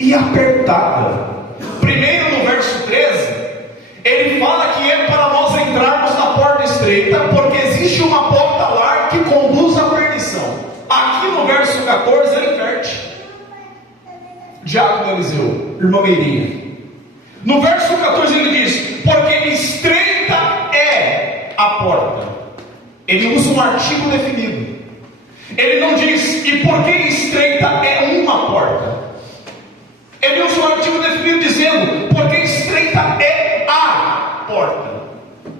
e apertada. Primeiro, no verso 13, ele fala que é para nós entrarmos na porta estreita, porque existe uma porta larga que conduz à perdição. Aqui no verso 14 ele inverte. Diácono Eliseu, irmã Meirinha. No verso 14 ele diz: porque estreita é a porta. Ele usa um artigo definido. Ele não diz: e porque estreita é uma porta. Ele usa um artigo definido dizendo: porque estreita é a porta.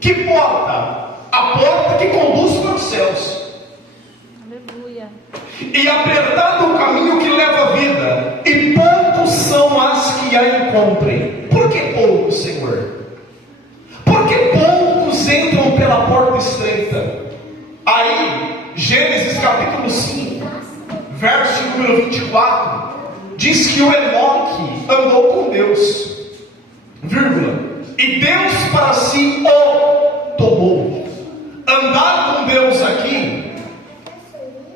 Que porta? A porta que conduz para os céus. Aleluia. E apertado o caminho que leva à vida, e poucos são as que a encontrem. Por que poucos, Senhor? Porque poucos entram pela porta estreita. Aí, Gênesis capítulo 5, verso número 24, diz que o Enoque andou com Deus, vírgula, e Deus para si o tomou. Andar com Deus aqui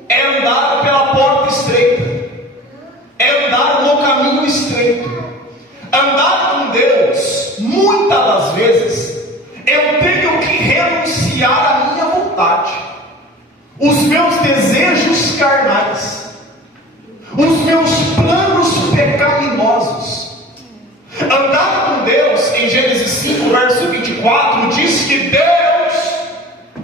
é andar pela porta estreita, é andar no caminho estreito. Andar com Deus, muitas das vezes, eu tenho que renunciar à minha vontade, os meus desejos carnais, os meus planos pecaminosos. Andar com Deus, em Gênesis 5, verso 24, diz que Deus,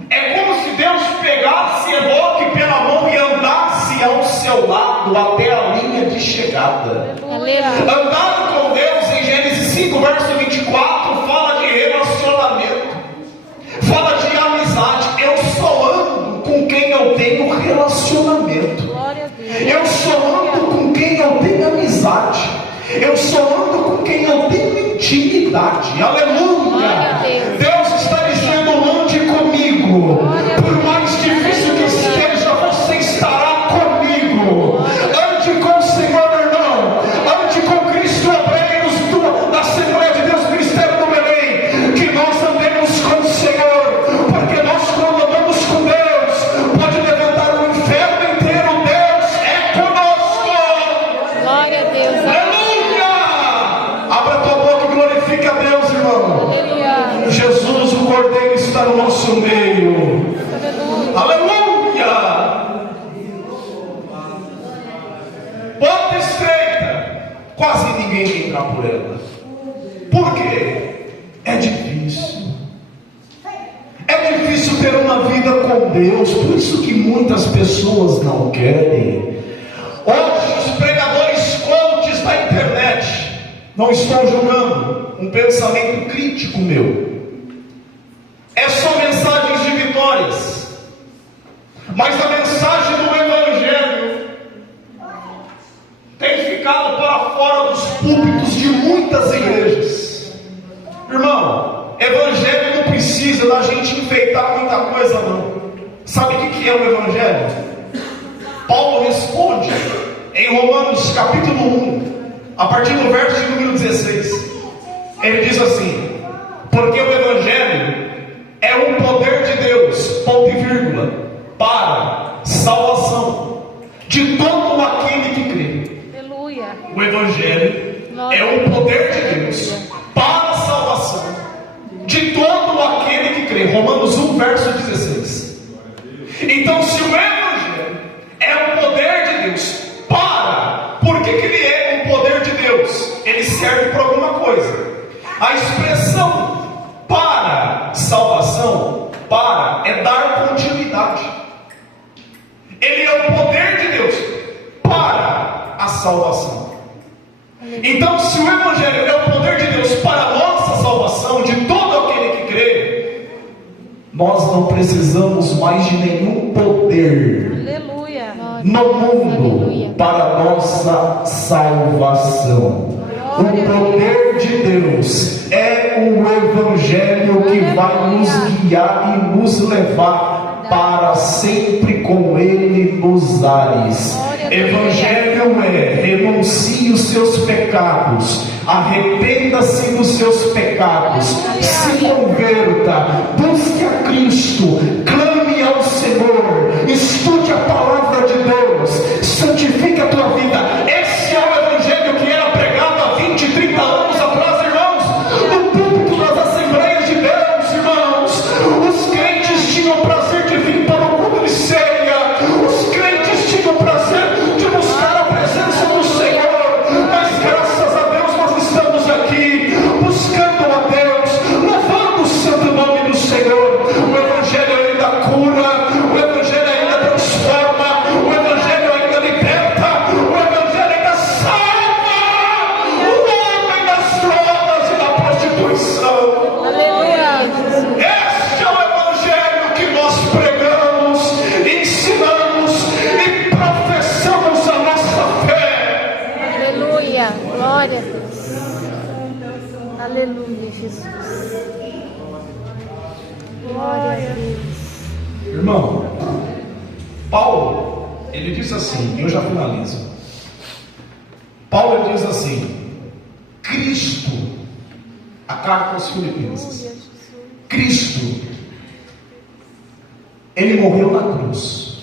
é como se Deus pegasse Enoque pela mão e andasse ao seu lado até a linha de chegada. Andar com Deus, em Gênesis 5, verso 24, fala de relacionamento, fala de amizade. Eu só ando com quem eu tenho relacionamento, eu só ando com quem eu tenho amizade, eu só ando com quem eu tenho intimidade. Aleluia! Deus está dizendo: ande comigo, por mais difícil que esteja, você estará comigo. Ande com o Senhor, irmão, ande com Cristo. Obreiros da Assembleia de Deus, Ministério do Belém, que nós andemos com o Senhor, porque nós, quando andamos com Deus, pode levantar o inferno inteiro. Deus é conosco. Glória a Deus. Aleluia! Abra tua boca e glorifique a Deus, irmão. Aleluia. Jesus, o Cordeiro, está no nosso meio. Aleluia! Porta estreita, quase ninguém quer entrar por ela. Por quê? É difícil. É difícil ter uma vida com Deus, por isso que muitas pessoas não querem. Hoje os pregadores coaches da internet, não estou julgando, um pensamento crítico meu, é só mensagens de vitórias, mas a mensagem do Evangelho tem ficado para fora dos púlpitos de muitas igrejas. Irmão, Evangelho não precisa da gente enfeitar muita coisa não. Sabe o que é o Evangelho? Paulo responde em Romanos capítulo 1, a partir do verso de número 16. Ele diz assim: porque o Evangelho é o poder de Deus, ponto e vírgula, para salvação de todo aquele que crê. Aleluia. O Evangelho é o poder de Deus para a salvação de todo aquele que crê. Romanos 1, verso 16. Então, se o Evangelho é o poder de Deus para, por que ele é o poder de Deus? Ele serve para alguma coisa. A expressão para salvação, para, é dar continuidade. Ele é o poder de Deus para a salvação. Então, se o Evangelho é o poder de Deus para a nossa salvação, de todo aquele que crê, nós não precisamos mais de nenhum poder Aleluia. no mundo para a nossa salvação. O poder de Deus é o Evangelho que vai nos guiar e nos levar para sempre com Ele nos ares. Evangelho é: renuncie os seus pecados, arrependa-se dos seus pecados, se converta, busque a Cristo, clame ao Senhor, estude a palavra de Deus, santifique a tua vida. Esse é o Evangelho que era pregado Aleluia. Glória a Deus. Aleluia, Jesus. Glória a Deus. Irmão, Paulo, ele diz assim, e eu já finalizo. Paulo ele diz assim: Cristo, a carta aos Filipenses, Cristo, ele morreu na cruz.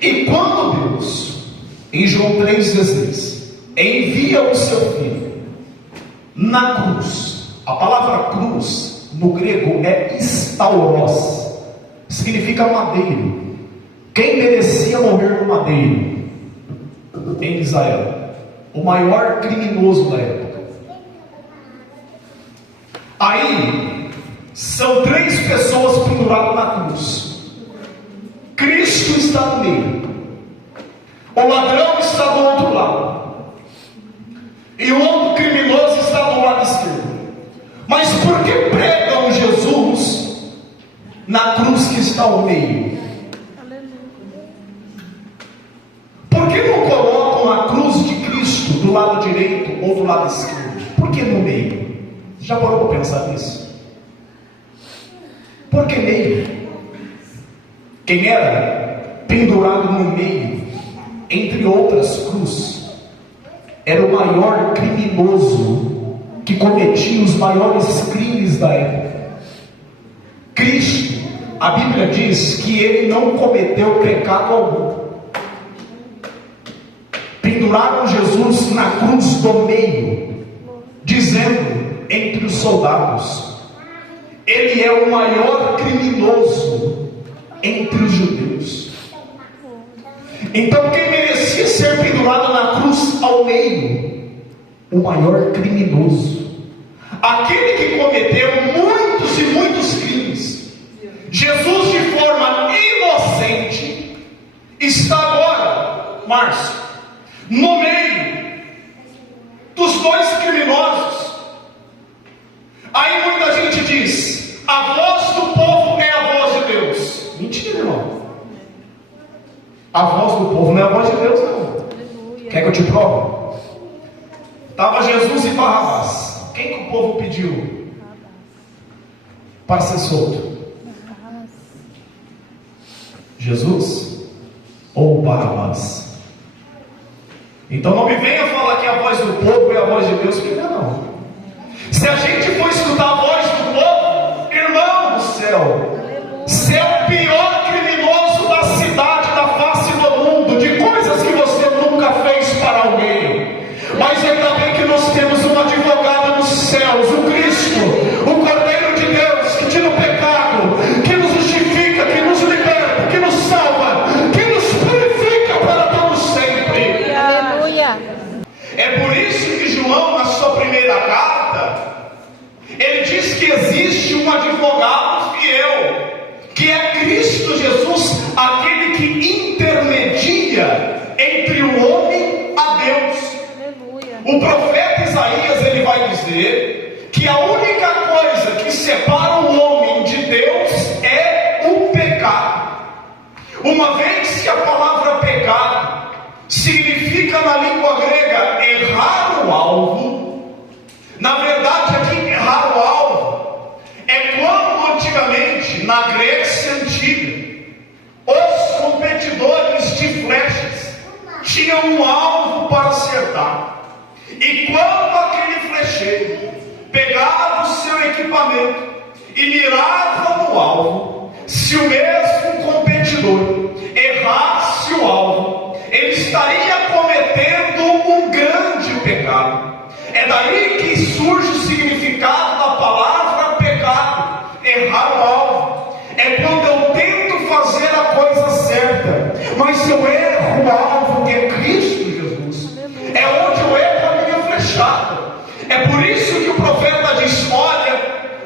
E quando Deus, em João 3,16, envia o seu filho na cruz, a palavra cruz no grego é stauros, significa madeiro. Quem merecia morrer no madeiro em Israel? O maior criminoso da época. Aí são 3 pessoas penduradas na cruz. Cristo está no meio, o ladrão está do outro lado, e o outro criminoso está do lado esquerdo. Mas por que pregam Jesus na cruz que está ao meio? Por que não colocam a cruz de Cristo do lado direito ou do lado esquerdo? Por que no meio? Já parou para pensar nisso? Por que meio? Quem era pendurado no meio, entre outras cruzes, era o maior criminoso que cometia os maiores crimes da época. Cristo, a Bíblia diz que ele não cometeu pecado algum. Penduraram Jesus na cruz do meio, dizendo entre os soldados: ele é o maior criminoso entre os judeus. Então quem merecia ser pendurado na cruz ao meio? O maior criminoso, aquele que cometeu muitos e muitos crimes. Jesus, de forma inocente, está agora, Márcio, no meio dos 2 criminosos. Aí muita gente diz: a voz do povo é a voz de Deus. Mentira, irmão. A voz do povo não é a voz de Deus, não. Quer que eu te prove? Estava Jesus e Barrabás. Quem que o povo pediu para ser solto? Jesus ou Barrabás? Então não me venha falar que a voz do povo é a voz de Deus, que não. Se a gente for escutar a voz do povo, irmão do céu, você é o pior criminoso da cidade, da face do mundo, de coisas que você nunca fez para alguém. Mas ainda bem que nós temos um advogado nos céus, o Cristo, o Cordeiro de Deus, que tira o pecado, que nos justifica, que nos liberta, que nos salva, que nos purifica para todos sempre. Aleluia. É por isso que João, na sua primeira carta, ele diz que existe um advogado fiel, que é Cristo Jesus, aquele que intermedia entre o homem a Deus. Aleluia. O profeta Isaías, ele vai dizer que a única coisa que separa o homem de Deus é o pecado. Uma vez que a palavra pecado significa na língua grega errar o alvo, na verdade aqui errar o alvo é quando antigamente, na Grécia antiga, os competidores de flechas tinham um alvo para acertar. E quando aquele flecheiro pegava o seu equipamento e mirava no alvo, se o mesmo competidor errasse o alvo, ele estaria cometendo um grande pecado. É daí que surge o significado da palavra pecado, errar o alvo. É quando eu tento fazer a coisa certa, mas eu erro o alvo que é Cristo Jesus. É onde eu erro a minha flechada. É por isso que o profeta diz: olha,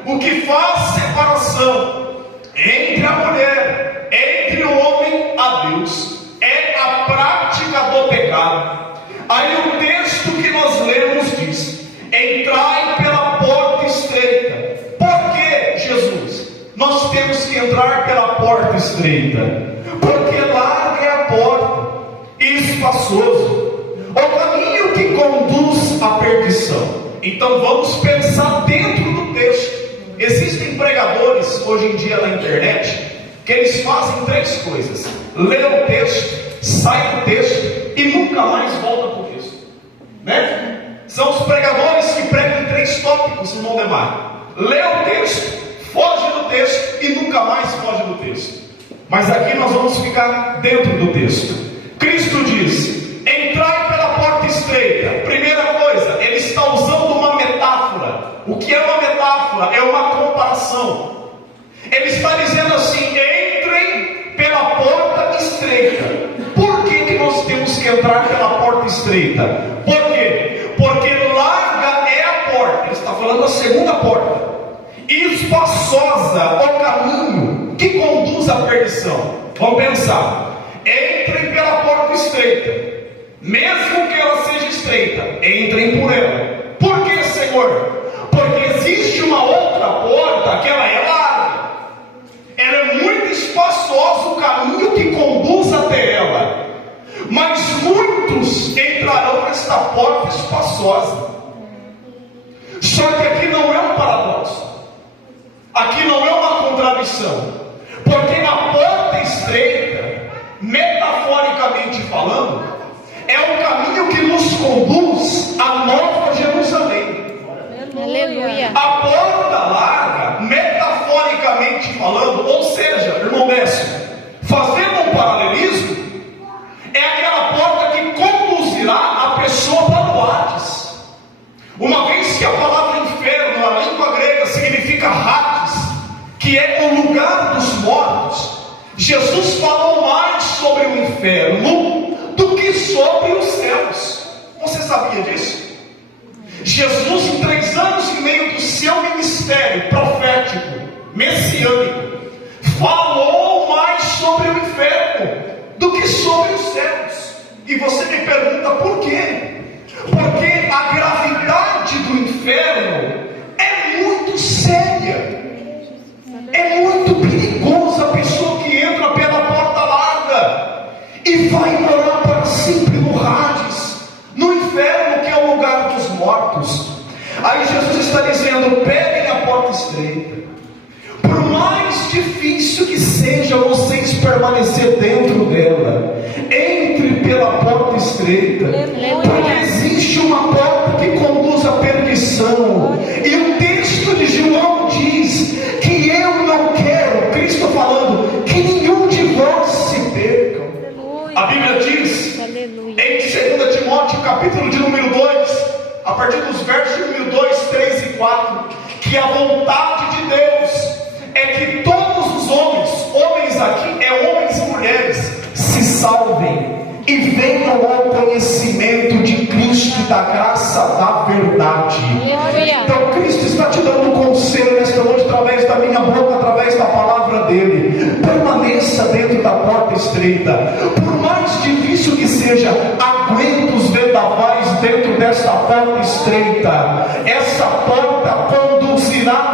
o que faz separação entre a mulher, entre o homem a Deus, é a prática do pecado. Aí o texto que nós lemos diz: entrai pela porta estreita. Por que, Jesus, nós temos que entrar pela porta estreita? Porque larga é a porta e espaçoso o caminho que conduz à perdição. Então vamos pensar dentro do texto. Existem pregadores hoje em dia na internet que eles fazem três coisas: lê o texto, sai do texto e nunca mais volta para o texto, né? São os pregadores que pregam em três tópicos, irmão Demar: lê o texto, foge do texto e nunca mais foge do texto. Mas aqui nós vamos ficar dentro do texto. Cristo diz: entrai pela porta estreita. Primeira coisa, ele está usando uma metáfora. O que é uma metáfora? É uma comparação. Ele está dizendo assim: entrem pela porta estreita. Por que nós temos que entrar pela porta estreita? Por quê? Porque larga é a porta. Ele está falando da segunda porta. E espaçosa o caminho que conduz à perdição. Vamos pensar: entrem pela porta estreita. Mesmo que ela seja estreita, entrem por ela. Por que, Senhor? Porque existe uma outra porta que ela é larga. Ela é muito espaçosa o caminho que conduz até ela. Mas muitos entrarão nesta porta espaçosa. Só que aqui não é um paradoxo. Aqui não é uma contradição. Porque na porta estreita, metaforicamente falando, é um caminho que nos conduz à Nova Jerusalém. Aleluia. A porta larga, metaforicamente falando, ou seja, irmão Décio, fazendo um paralelismo, é aquela porta que conduzirá a pessoa para o Hades. Uma vez que a palavra inferno, na língua grega, significa Hades, que é o lugar dos mortos, Jesus falou mais sobre o inferno do que sobre os céus. Você sabia disso? Jesus, em 3 anos e meio do seu ministério profético, messiânico, falou mais sobre o inferno do que sobre os céus. E você me pergunta por quê? Porque a gravidade do inferno é muito séria. É muito perigoso a pessoa que entra pela porta larga e vai morar para sempre no Hades, no inferno, que é o lugar dos mortos. Aí Jesus está dizendo: peguem a porta estreita. Por mais difícil que seja vocês permanecer dentro dela, entre pela porta estreita, porque existe uma porta que conduz à perdição. E o texto de João diz que eu não quero, Cristo falando, que nenhum de vós se percam. A Bíblia diz em 2 Timóteo, capítulo de número 2, a partir dos versos de número 2, 3 e 4, que a vontade de Deus é que todos os homens aqui é homens e mulheres, se salvem e venham ao conhecimento de Cristo e da graça da verdade. Então Cristo está te dando um conselho nesta noite, através da minha boca, através da palavra dele: permaneça dentro da porta estreita. Por mais difícil que seja, aguenta os vendavais dentro desta porta estreita. Essa porta conduzirá